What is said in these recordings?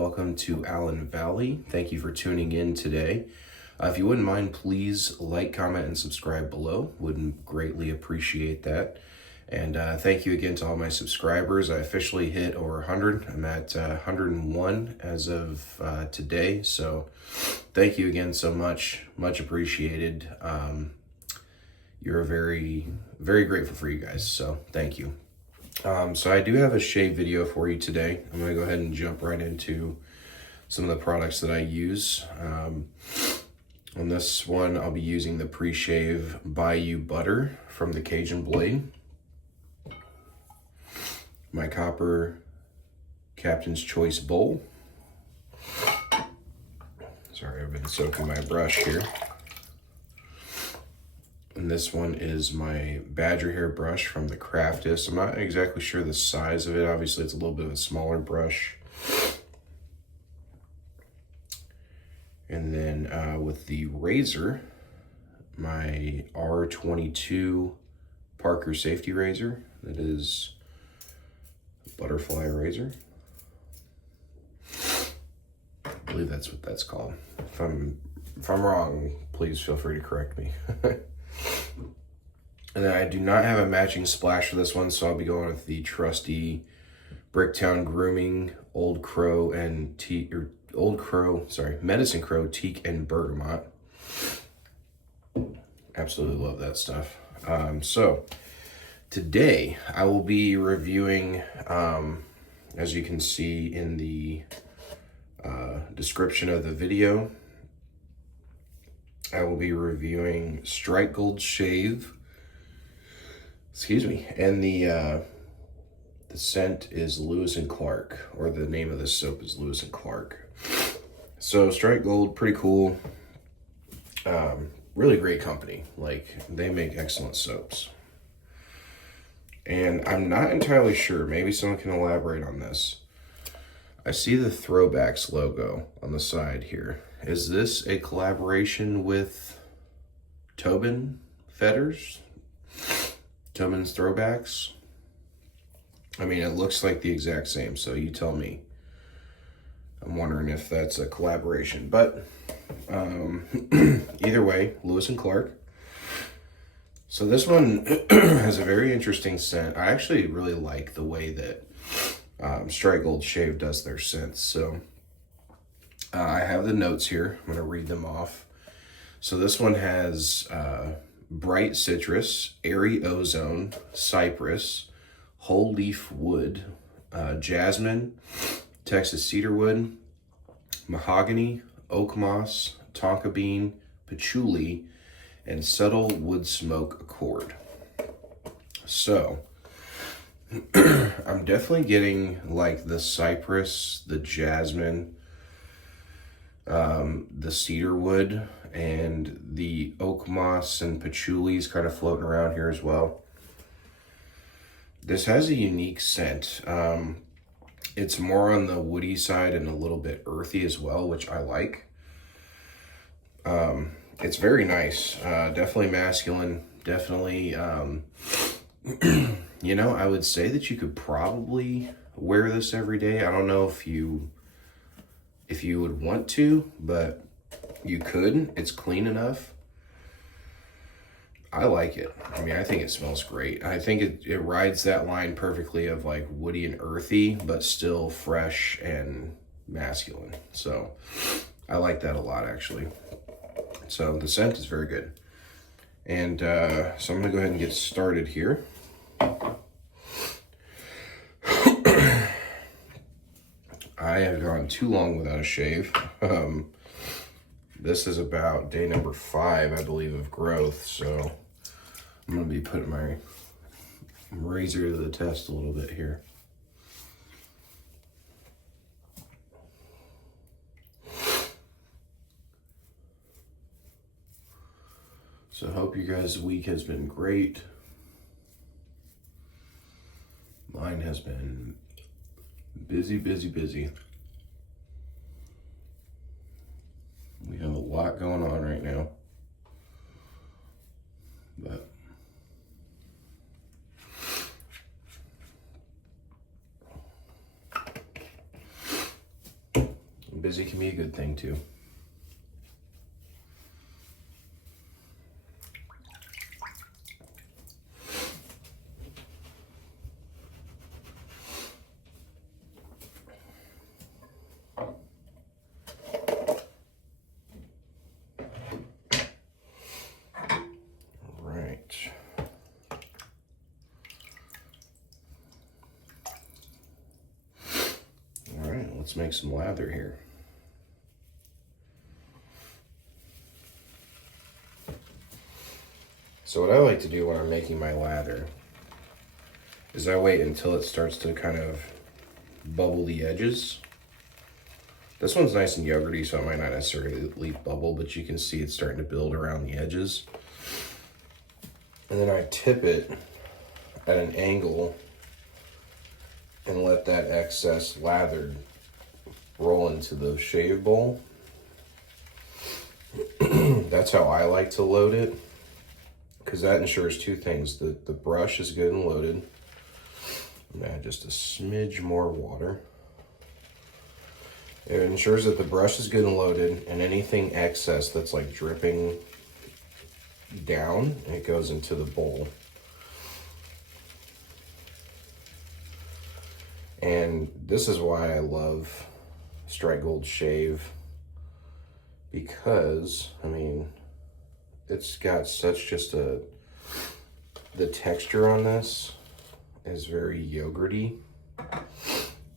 welcome to AllenValley. Thank you for tuning in today. If you wouldn't mind, please like, comment, and subscribe below. Would greatly appreciate that. And thank you again to all my subscribers. I officially hit over 100. I'm at 101 as of today. So thank you again so much. Much appreciated. You're very, very grateful for you guys. So thank you. So I do have a shave video for you today. I'm going to go ahead and jump right into some of the products that I use. On this one, I'll be using the Pre-Shave Bayou Butter from the Cajun Blade. My copper Captain's Choice bowl. Sorry, I've been soaking my brush here. And this one is my badger hair brush from the Craftist. I'm not exactly sure the size of it. Obviously, it's a little bit of a smaller brush. And then with the razor, my R22 Parker safety razor. That is a butterfly razor. I believe that's what that's called. If I'm wrong, please feel free to correct me. And then I do not have a matching splash for this one, so I'll be going with the trusty Bricktown Grooming Medicine Crow Teak and Bergamot. Absolutely love that stuff. So today I will be reviewing, as you can see in the description of the video, I will be reviewing Strike Gold Shave. Excuse me. And the scent is Lewis and Clark, or the name of this soap is Lewis and Clark. So Strike Gold, pretty cool. Really great company. Like, they make excellent soaps. And I'm not entirely sure. Maybe someone can elaborate on this. I see the Throwbacks logo on the side here. Is this a collaboration with Tobin Fetters? Tobin's Throwbacks? I mean, it looks like the exact same, so you tell me. I'm wondering if that's a collaboration, but either way, Lewis and Clark. So this one has a very interesting scent. I actually really like the way that Strike Gold Shave does their scents. So I have the notes here. I'm going to read them off. So this one has bright citrus, airy ozone, cypress, whole leaf wood, jasmine, Texas cedarwood, mahogany, oak moss, tonka bean, patchouli, and subtle wood smoke accord. So I'm definitely getting like the cypress, the jasmine, the cedarwood, and the oak moss and patchouli's kind of floating around here as well. This has a unique scent. It's more on the woody side and a little bit earthy as well, which I like. It's very nice. Definitely masculine. Definitely, you know, I would say that you could probably wear this every day. I don't know if you would want to, but you could. It's clean enough. I like it. I mean, I think it smells great. I think it rides that line perfectly of like woody and earthy, but still fresh and masculine. So I like that a lot, actually. So the scent is very good. And so I'm gonna go ahead and get started here. I have gone too long without a shave. This is about day number 5, I believe, of growth. So I'm gonna be putting my razor to the test a little bit here. So I hope you guys' week has been great. Mine has been busy, busy, busy. We have a lot going on right now. But busy can be a good thing too. Let's make some lather here. So what I like to do when I'm making my lather is I wait until it starts to kind of bubble the edges. This one's nice and yogurty, so it might not necessarily bubble, but you can see it's starting to build around the edges. And then I tip it at an angle and let that excess lather roll into the shave bowl. That's how I like to load it, because that ensures two things. The brush is good and loaded. I'm gonna add just a smidge more water. It ensures that the brush is good and loaded, and anything excess that's like dripping down, it goes into the bowl. And this is why I love Strike Gold Shave, because I mean it's got such just the texture on this is very yogurty,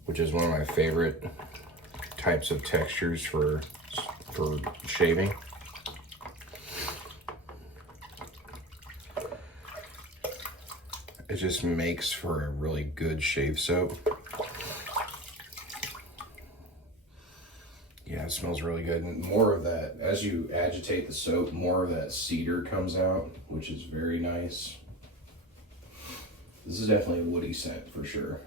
which is one of my favorite types of textures for shaving. It just makes for a really good shave soap. Yeah, it smells really good. And more of that, as you agitate the soap, more of that cedar comes out, which is very nice. This is definitely a woody scent for sure,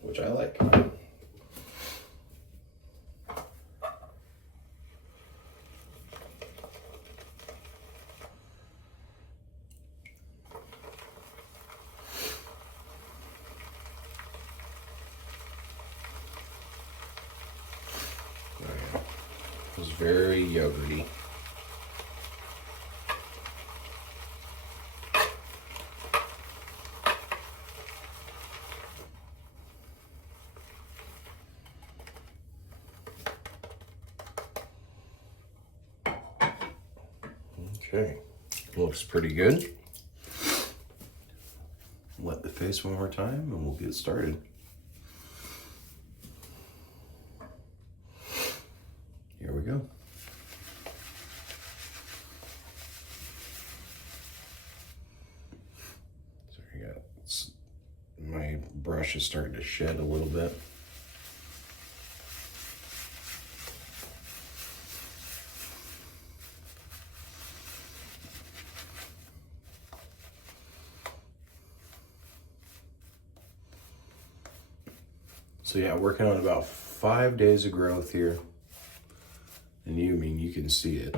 which I like. It was very yogurty. Okay, looks pretty good. Wet the face one more time and we'll get started. Here we go. So you got, my brush is starting to shed a little bit. So yeah, working on about 5 days of growth here. And you can see it.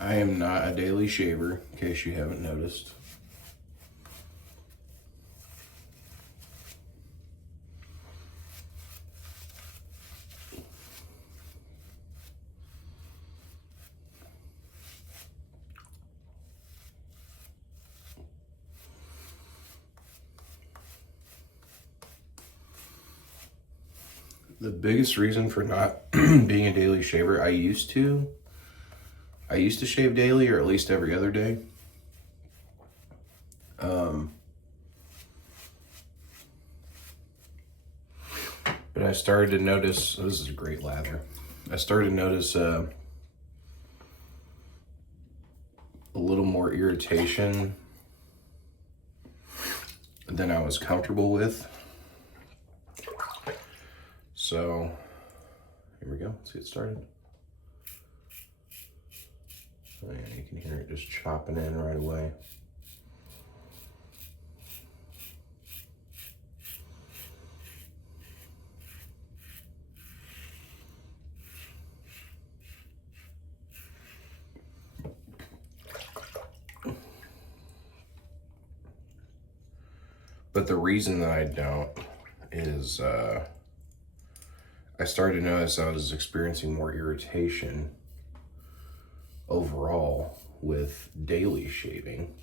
I am not a daily shaver, in case you haven't noticed. The biggest reason for not being a daily shaver, I used to shave daily, or at least every other day. But I started to notice, this is a great lather. I started to notice a little more irritation than I was comfortable with. So here we go, let's get started. Oh yeah, you can hear it just chopping in right away. But the reason that I don't is I started to notice I was experiencing more irritation overall with daily shaving.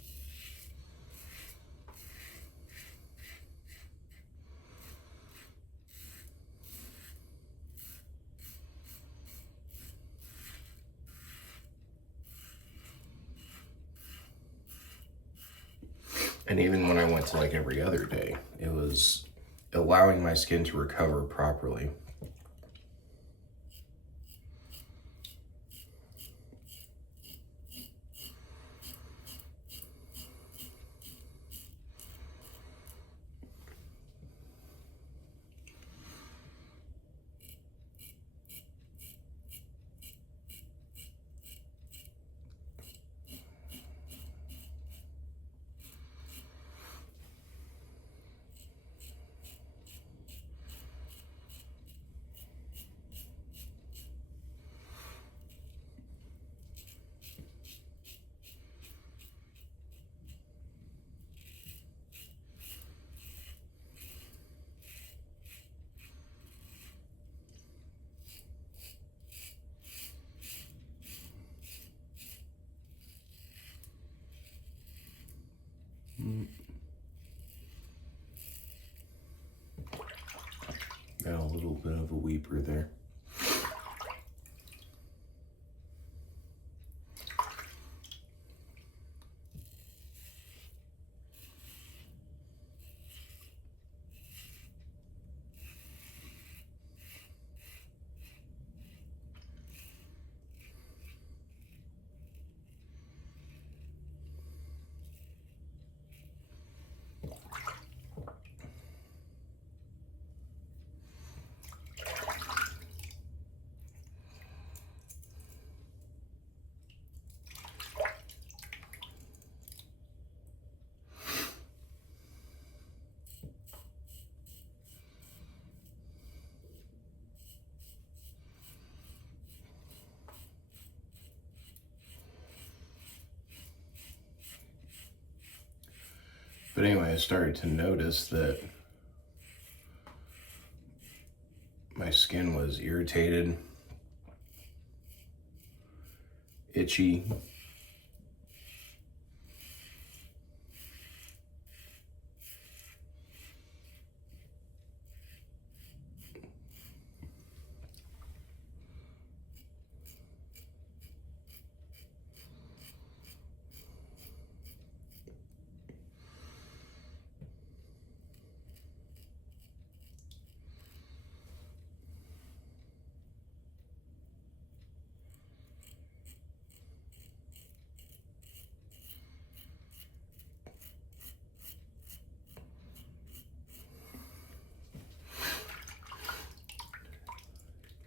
And even when I went to like every other day, it was allowing my skin to recover properly. Got a little bit of a weeper there. But anyway, I started to notice that my skin was irritated, itchy,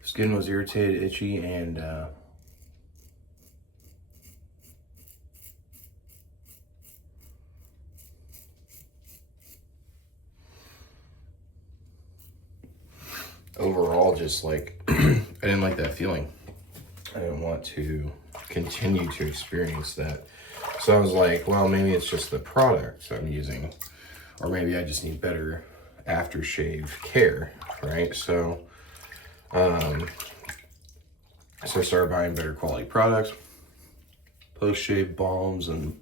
skin was irritated, itchy, and overall just like I didn't like that feeling. I didn't want to continue to experience that. So I was like, well, maybe it's just the product I'm using, or maybe I just need better aftershave care, right? So I started buying better quality products, post-shave balms and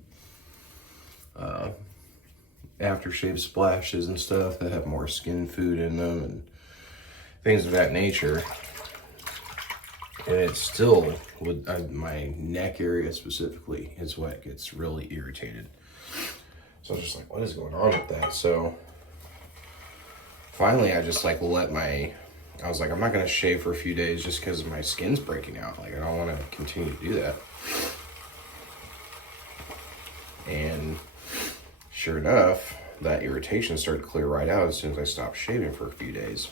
aftershave splashes and stuff that have more skin food in them and things of that nature. And it's still, with my neck area specifically, is what gets really irritated. So I was just like, what is going on with that? So finally I just like I was like, I'm not gonna shave for a few days just because my skin's breaking out. Like, I don't want to continue to do that. And sure enough, that irritation started to clear right out as soon as I stopped shaving for a few days.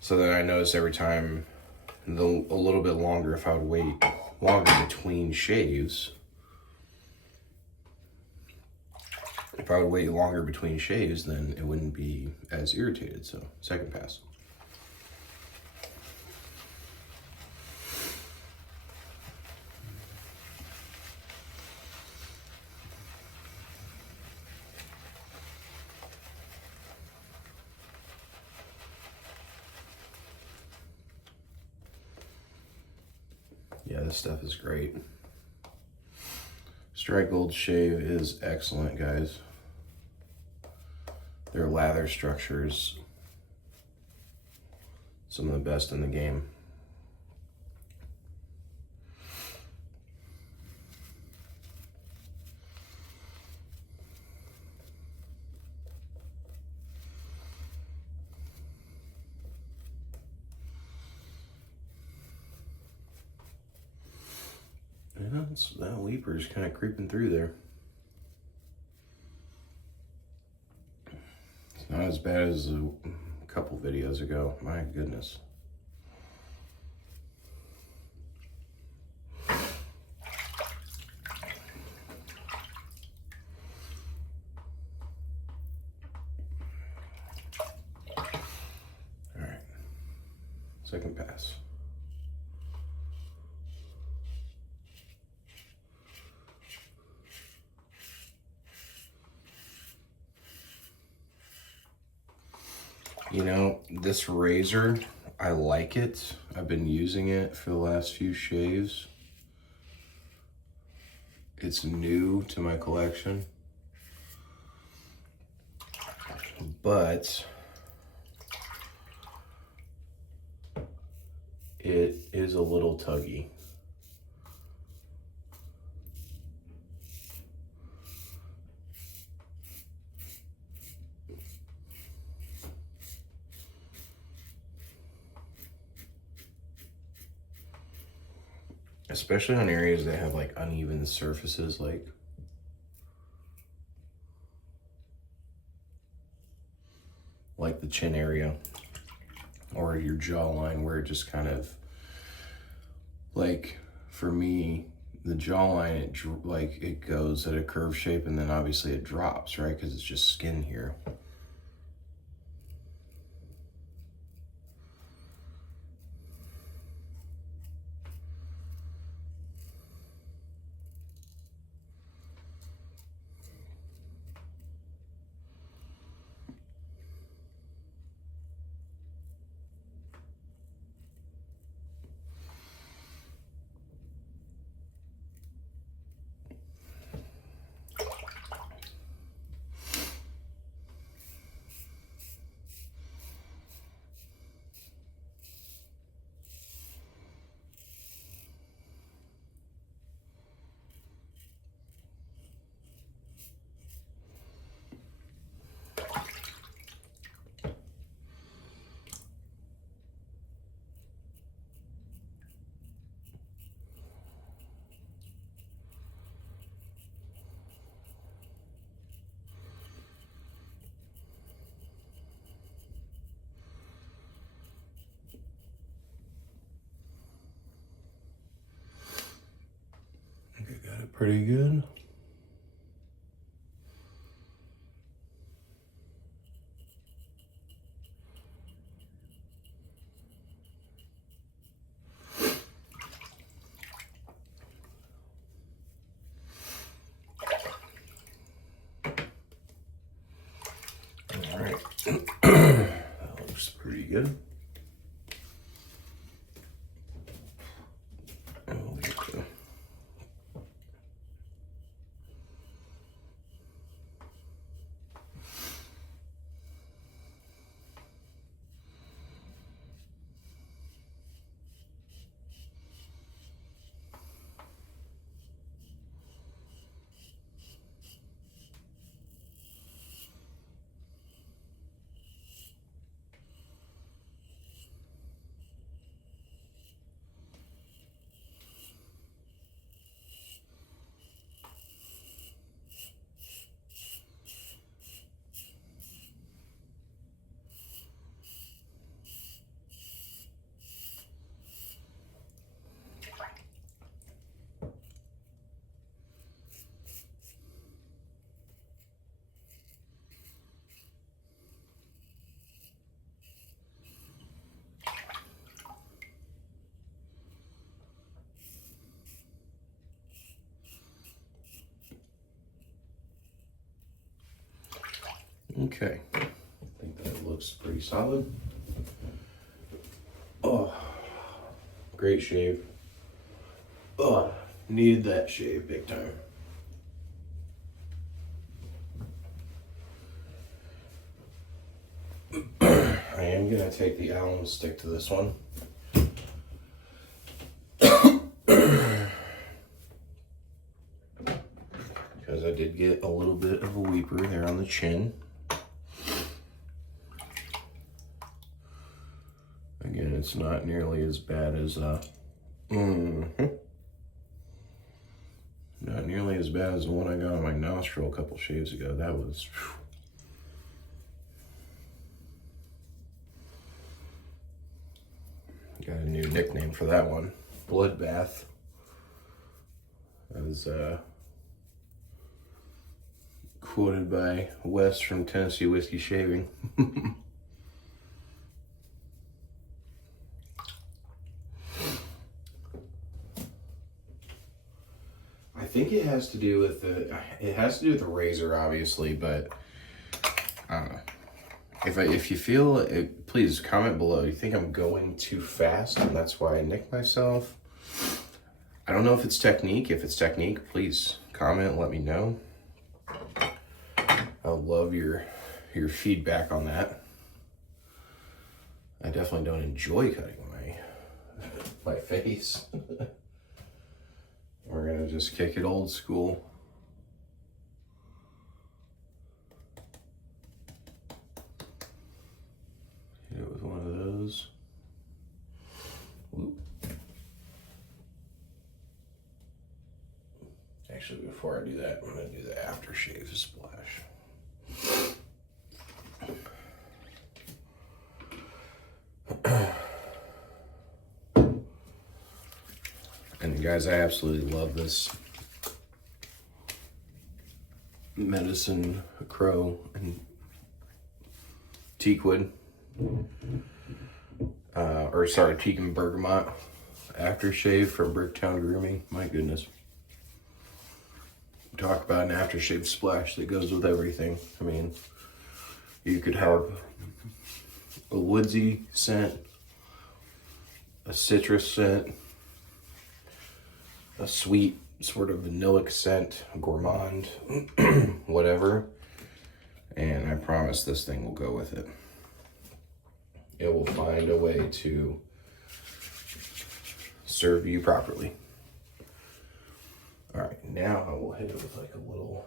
So then I noticed every time, a little bit longer, if I would wait longer between shaves, then it wouldn't be as irritated. So, second pass. Yeah, this stuff is great. Strike Gold shave is excellent, guys. Their lather structures, some of the best in the game. Yeah, that leaper's kind of creeping through there. It's not as bad as a couple videos ago. My goodness. All right, second pass. You know, this razor, I like it. I've been using it for the last few shaves. It's new to my collection, but it is a little tuggy. Especially on areas that have like uneven surfaces, like the chin area or your jawline, where it just kind of, like for me, the jawline, it goes at a curve shape and then obviously it drops, right? Because it's just skin here. Got it pretty good. All right, that looks pretty good. Okay, I think that looks pretty solid. Oh, great shave. Oh, needed that shave big time. I am gonna take the Allen stick to this one. Because I did get a little bit of a weeper there on the chin. Again, it's not nearly as bad as not nearly as bad as the one I got on my nostril a couple shaves ago. That was got a new nickname for that one. Bloodbath. That was quoted by Wes from Tennessee Whiskey Shaving. I think it has to do with the razor, obviously, but I don't know. If you feel it, please comment below. You think I'm going too fast and that's why I nick myself? I don't know if it's technique. If it's technique, please comment and let me know. I would love your feedback on that. I definitely don't enjoy cutting my face. We're gonna just kick it old school. Hit it with one of those. Whoop. Actually, before I do that, I'm gonna do the aftershave splash. And guys, I absolutely love this Medicine Crow and Teakwood, Teak and Bergamot aftershave from Bricktown Grooming. My goodness. Talk about an aftershave splash that goes with everything. I mean, you could have a woodsy scent, a citrus scent, a sweet sort of vanillic scent, gourmand, whatever. And I promise this thing will go with it. It will find a way to serve you properly. All right, now I will hit it with like a little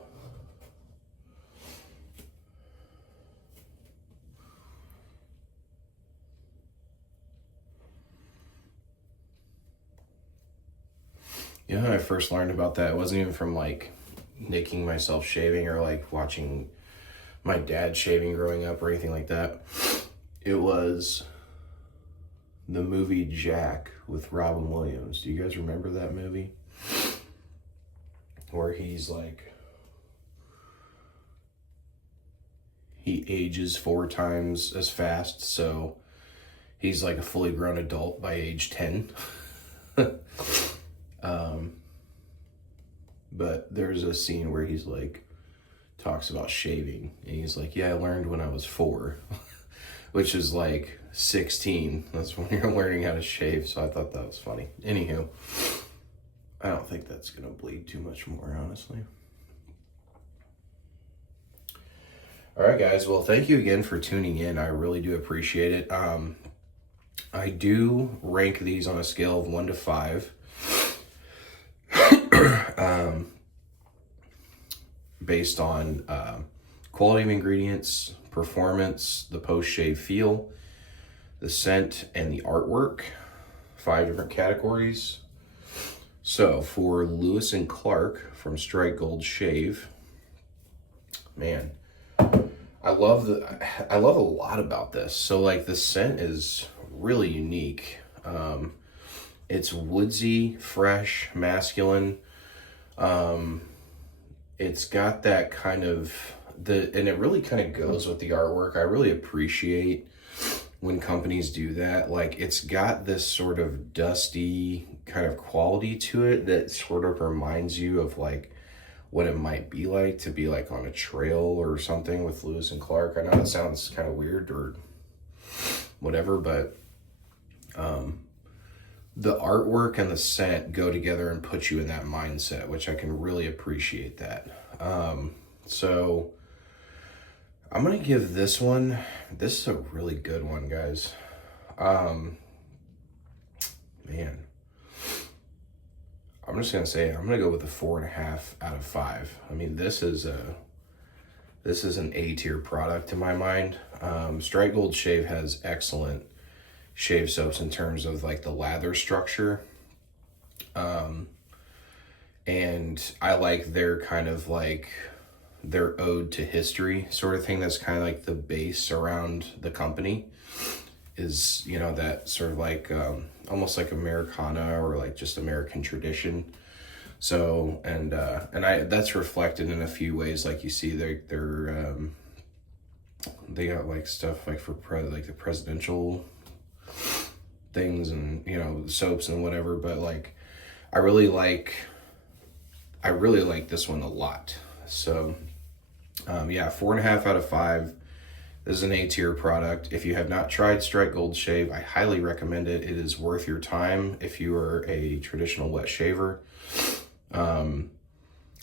when I first learned about that, it wasn't even from like nicking myself shaving or like watching my dad shaving growing up or anything like that. It was the movie Jack with Robin Williams. Do you guys remember that movie? Where he's like, he ages 4 times as fast, so he's like a fully grown adult by age 10. But there's a scene where he's like, talks about shaving, and he's like, yeah, I learned when I was 4, which is like 16. That's when you're learning how to shave, so I thought that was funny. Anywho, I don't think that's gonna bleed too much more, honestly. All right, guys, well, thank you again for tuning in. I really do appreciate it. I do rank these on a scale of 1 to 5. Based on quality of ingredients, performance, the post-shave feel, the scent, and the artwork. 5 different categories. So for Lewis and Clark from Strike Gold Shave, man, I love a lot about this. So like the scent is really unique. It's woodsy, fresh, masculine. It's got that kind of and it really kind of goes with the artwork. I really appreciate when companies do that. Like, it's got this sort of dusty kind of quality to it that sort of reminds you of like what it might be like to be like on a trail or something with Lewis and Clark. I know it sounds kind of weird or whatever, but the artwork and the scent go together and put you in that mindset, which I can really appreciate that. So I'm going to give this one, this is a really good one, guys. Man, I'm just going to say, I'm going to go with a 4.5 out of 5. I mean, this is an A tier product in my mind. Strike Gold Shave has excellent shave soaps in terms of like the lather structure. And I like their kind of like their ode to history sort of thing. That's kind of like the base around the company is, you know, that sort of like almost like Americana or like just American tradition. So, and I, that's reflected in a few ways. Like you see they got like stuff like for like the presidential things and, you know, soaps and whatever, but like I really like this one a lot. So yeah, 4.5 out of 5. This is an A tier product. If you have not tried Strike Gold Shave, I highly recommend it. It is worth your time if you are a traditional wet shaver. I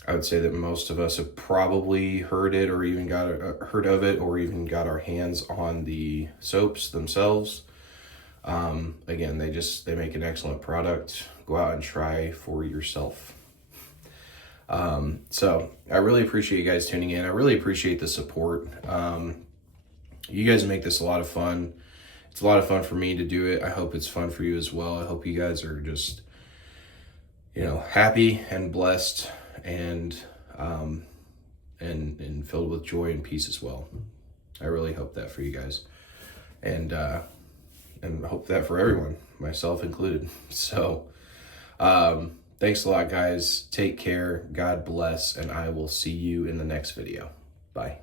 would say that most of us have probably heard it or even heard of it or even got our hands on the soaps themselves. Again, they make an excellent product. Go out and try for yourself. So I really appreciate you guys tuning in. I really appreciate the support. You guys make this a lot of fun. It's a lot of fun for me to do it. I hope it's fun for you as well. I hope you guys are just, you know, happy and blessed and filled with joy and peace as well. I really hope that for you guys. And hope that for everyone, myself included. So, thanks a lot, guys. Take care. God bless. And I will see you in the next video. Bye.